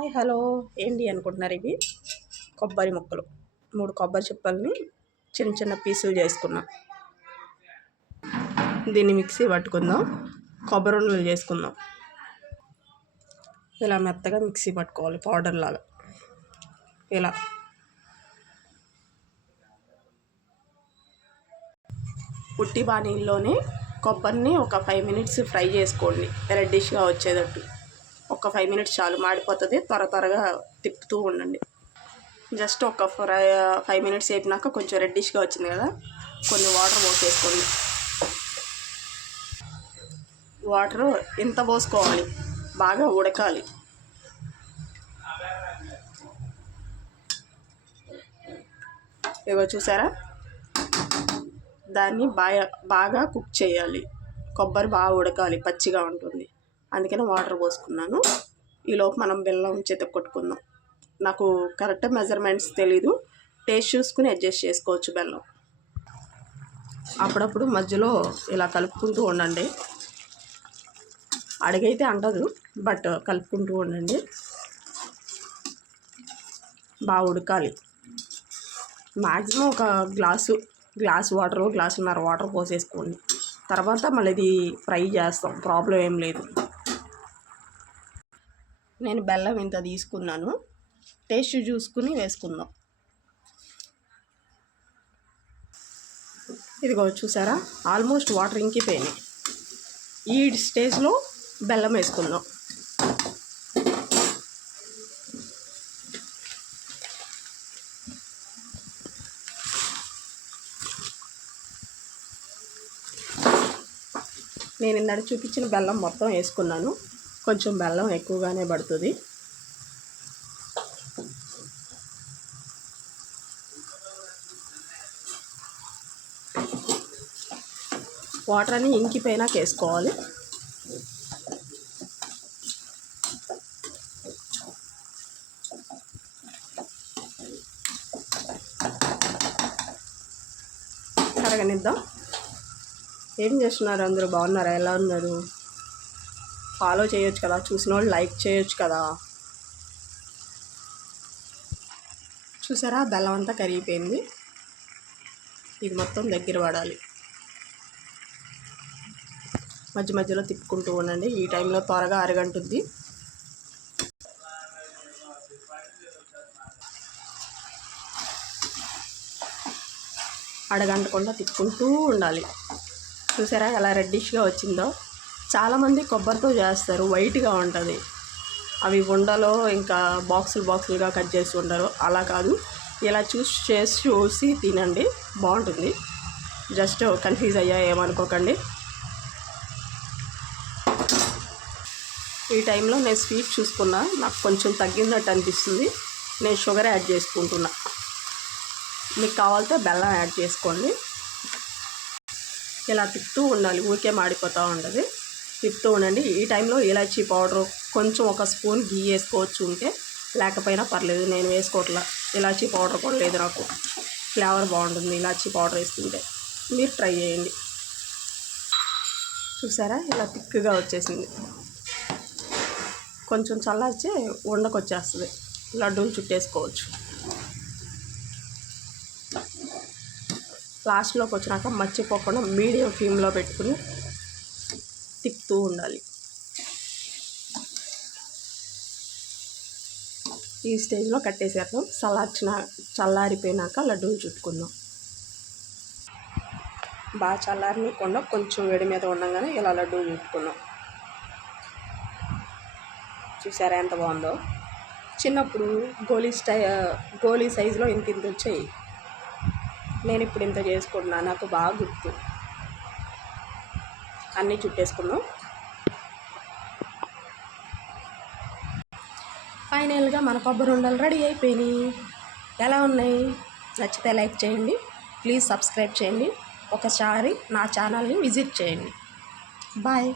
Hi hello ఏంటి అనుకుంటున్నారు? ఇవి కొబ్బరి ముక్కలు, 3 కొబ్బరి చిప్పల్ని చిన్న చిన్న పీసులు చేసుకున్నాం. దీన్ని మిక్సీ పట్టుకుందాం, కొబ్బరి ఉండలు చేసుకుందాం. ఇలా మెత్తగా మిక్సీ పట్టుకోవాలి, పౌడర్ లాగా. ఇలా ఉట్టి బాణీల్లోనే కొబ్బరిని ఒక 5 మినిట్స్ ఫ్రై చేసుకోండి, రెడ్డిష్గా వచ్చేటట్టు. ఒక 5 మినిట్స్ చాలు, మాడిపోతుంది. త్వరగా తిప్పుతూ ఉండండి. జస్ట్ ఒక 5 మినిట్స్ వేపినాక కొంచెం రెడ్డిష్గా వచ్చింది కదా, కొన్ని వాటర్ పోసేసుకోండి. వాటరు ఇంత పోసుకోవాలి, బాగా ఉడకాలి. ఇగో చూసారా, దాన్ని బాగా కుక్ చేయాలి. కొబ్బరి బాగా ఉడకాలి, పచ్చిగా ఉంటుంది. అందుకని వాటర్ పోసుకున్నాను. ఈలోపు మనం బెల్లం కొట్టుకుందాం. నాకు కరెక్ట్ మెజర్మెంట్స్ తెలీదు, టేస్ట్ చూసుకుని అడ్జస్ట్ చేసుకోవచ్చు బెల్లం. అప్పుడప్పుడు మధ్యలో ఇలా కలుపుకుంటూ ఉండండి. అడిగైతే అంటదు, బట్ కలుపుకుంటూ ఉండండి. బాగా ఉడకాలి. మ్యాక్సిమం ఒక గ్లాస్ వాటర్, గ్లాసున్నర వాటర్ పోసేసుకోండి. తర్వాత మళ్ళీ ఇది ఫ్రై చేస్తాం, ప్రాబ్లం ఏం లేదు. నేను బెల్లం ఇంత తీసుకున్నాను, టేస్ట్ చూసుకుని వేసుకుందాం. ఇదిగో చూసారా, ఆల్మోస్ట్ వాటర్ ఇంకిపోయినాయి. ఈ స్టేజ్లో బెల్లం వేసుకుందాం. నేను ఇందాక చూపించిన బెల్లం మొత్తం వేసుకున్నాను. కొంచెం బెల్లం ఎక్కువగానే పడుతుంది. వాటర్ అని ఇంకిపోయినాక వేసుకోవాలి. కరగనిద్దాం. ఏం చేస్తున్నారు అందరూ? బాగున్నారా? ఎలా ఉన్నారు? ఫాలో చేయొచ్చు కదా, చూసిన వాళ్ళు లైక్ చేయొచ్చు కదా. చూసారా, బెల్లం అంతా కరిగిపోయింది. ఇది మొత్తం దగ్గర పడాలి. మధ్య మధ్యలో తిప్పుకుంటూ ఉండండి. ఈ టైంలో త్వరగా అరగంటుంది. అడగంటకుండా తిప్పుకుంటూ ఉండాలి. చూసారా ఎలా రెడ్డిష్గా వచ్చిందో? చాలామంది కొబ్బరితో చేస్తారు, వైట్గా ఉంటుంది. అవి ఉండలో ఇంకా బాక్సులుగా కట్ చేసి ఉండరు. అలా కాదు, ఇలా చూసి తినండి, బాగుంటుంది. జస్ట్ కన్ఫ్యూజ్ అయ్యా ఏమనుకోకండి. ఈ టైంలో నేను స్వీట్ చూసుకున్నా, నాకు కొంచెం తగ్గినట్టు అనిపిస్తుంది. నేను షుగర్ యాడ్ చేసుకుంటున్నా. మీకు కావాలంటే బెల్లం యాడ్ చేసుకోండి. ఇలా తిప్పుతూ ఉండాలి, ఊరికే మాడిపోతూ ఉంటుంది. తిప్పుతూ ఉండండి. ఈ టైంలో ఇలాచీ పౌడరు కొంచెం ఒక స్పూన్ గీ వేసుకోవచ్చు, ఉంటే లేకపోయినా పర్లేదు. నేను వేసుకోవట్లా, ఇలాచీ పౌడర్ కూడా లేదు నాకు. ఫ్లేవర్ బాగుంటుంది ఇలాచీ పౌడర్ వేసుకుంటే, మీరు ట్రై చేయండి. చూసారా ఇలా థిక్గా వచ్చేసింది. కొంచెం చల్లార్చే ఉండకొచ్చేస్తుంది, లడ్డూలు చుట్టేసుకోవచ్చు. లాస్ట్లోకి వచ్చినాక మర్చిపోకుండా మీడియం ఫ్లేమ్లో పెట్టుకుని తిప్పుతూ ఉండాలి. ఈ స్టేజ్లో కట్టేసేద్దాం. చల్లారిపోయినాక లడ్డూలు చుట్టుకుందాం. బాగా చల్లారనికుండా కొంచెం వేడి మీద ఉండగానే ఇలా లడ్డూలు చుట్టుకుందాం. చూసారా ఎంత బాగుందో? చిన్నప్పుడు గోలీ సైజులో ఇంత వచ్చాయి. నేను ఇప్పుడు ఇంత చేసుకుంటున్నాను, నాకు బాగా గుర్తు. అన్నీ చుట్టేసుకుందాం. ఫైనల్గా మన కొబ్బరి ఉండలు రెడీ అయిపోయినాయి. ఎలా ఉన్నాయి? నచ్చితే లైక్ చేయండి, ప్లీజ్ సబ్స్క్రైబ్ చేయండి. ఒకసారి నా ఛానల్ని విజిట్ చేయండి. బాయ్.